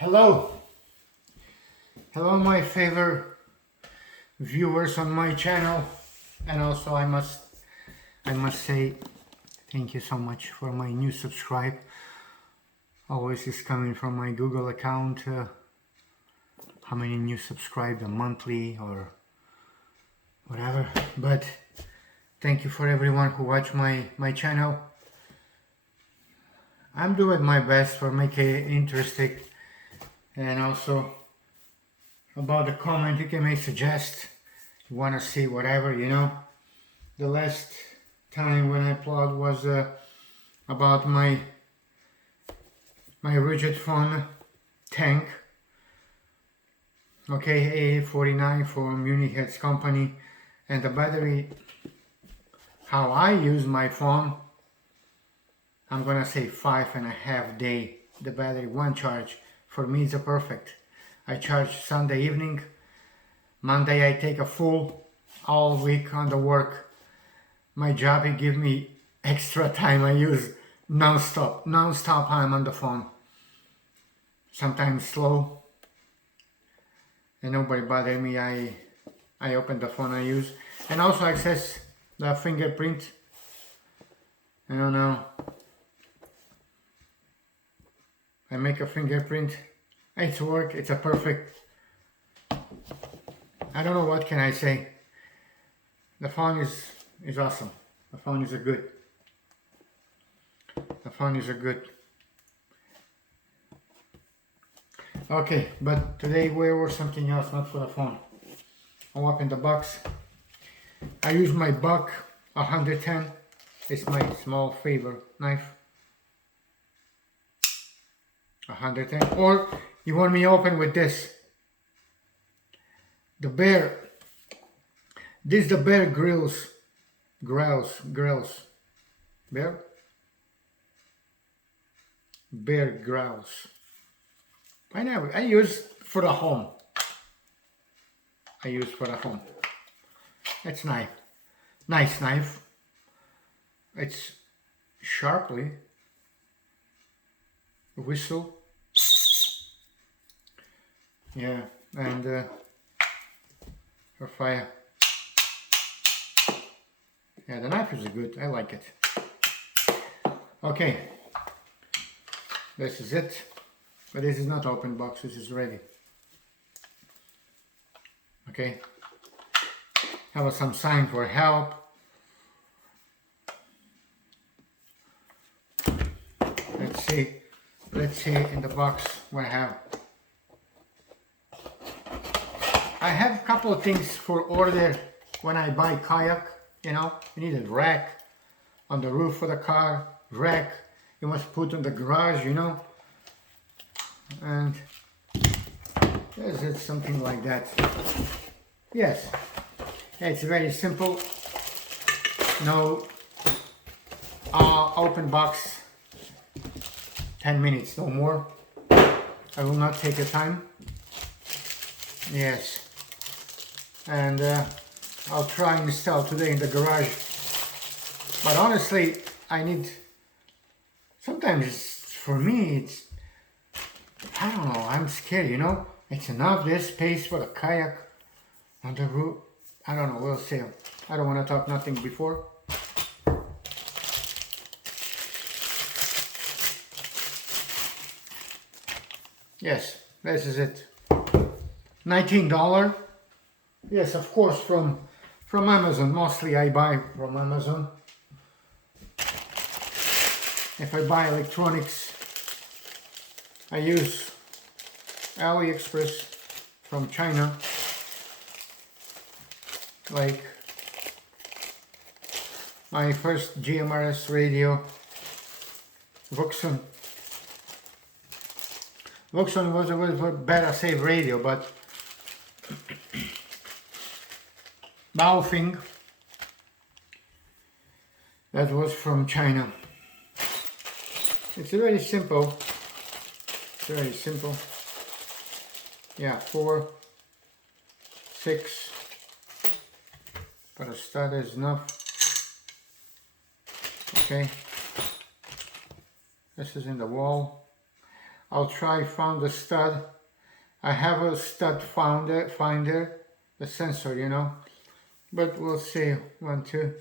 Hello, hello, my favorite viewers on my channel, and also I must say thank you so much for my new subscribe. Always is coming from my Google account. How many new subscribed a monthly or whatever, but thank you for everyone who watch my channel. I'm doing my best for make it interesting, and also about the comment you can make suggest you want to see whatever, the last time when I upload was about my rigid foam tank, okay, AA49 from Unihead's company, and the battery, how I use my phone. I'm gonna say 5.5 days. The battery one charge for me is a perfect. I charge Sunday evening, Monday I take a full all week on the work. My job, it give me extra time. I use non-stop I'm on the phone. Sometimes slow and nobody bother me. I open the phone I use, and also access the fingerprint. I don't know, I make a fingerprint. It's work. It's a perfect. I don't know what can I say. The phone is awesome. The phone is a good. The phone is a good. Okay, but today we were something else, not for the phone. I'll open the box. I use my Buck 110. It's my small favorite knife. 110. Or you want me open with this? The Bear. This is the Bear Grylls. Bear Grylls. I use for the home. It's nice knife. It's sharply whistle. Yeah, and for fire. Yeah, the knife is good. I like it. Okay, this is it. But this is not open box. This is ready. Okay. Have some sign for help. Let's see. Let's see in the box what I have. I have a couple of things for order when I buy kayak. You need a rack on the roof of the car. Rack you must put in the garage. And is it something like that? Yes. It's very simple. No open box. 10 minutes, no more. I will not take the time. Yes. And I'll try and install today in the garage. But honestly, I need, sometimes for me, it's, I don't know, I'm scared, It's enough, there's space for the kayak on the roof. I don't know, we'll see. I don't want to talk nothing before. Yes, this is it. $19. Yes, of course, from Amazon. Mostly I buy from Amazon. If I buy electronics, I use AliExpress from China. Like my first GMRS radio, Vuxon. Vuxon was a better safe radio, but Baofeng, that was from China. It's very simple. Yeah, 4, 6. For a start is enough. Okay. This is in the wall. I'll try found the stud. I have a stud finder, the sensor, you know, but we'll see. 1, 2,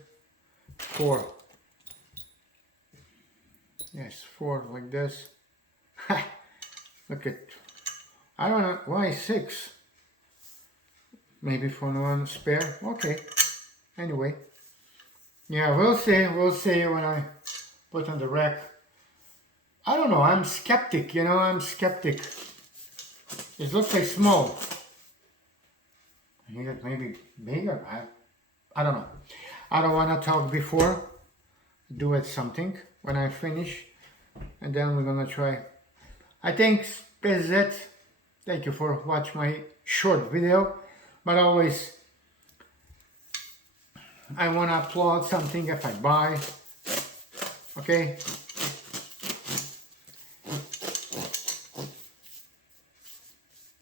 4. Yes, 4 like this. Look at, I don't know why 6. Maybe for one spare. Okay. Anyway, yeah, we'll see. We'll see when I put on the rack. I don't know. I'm skeptic. You know, I'm skeptic. It looks like small. Maybe bigger. I don't know. I don't want to talk before. Do it something when I finish, and then we're gonna try. I think this is it. Thank you for watching my short video, but always I want to applaud something if I buy. Okay.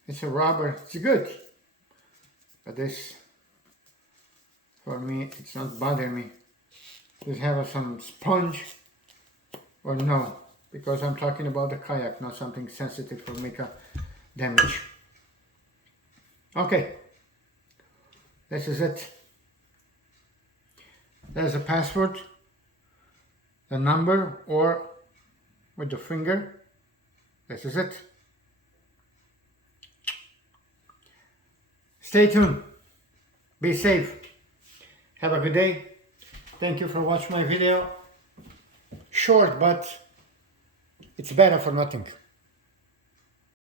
It's a rubber. It's good. But this, for me, it's not bothering me. Just have some sponge or no, because I'm talking about the kayak, not something sensitive for make a damage. Okay, this is it. There's a password, the number, or with the finger. This is it. Stay tuned. Be safe. Have a good day. Thank you for watching my video. Short, but it's better for nothing.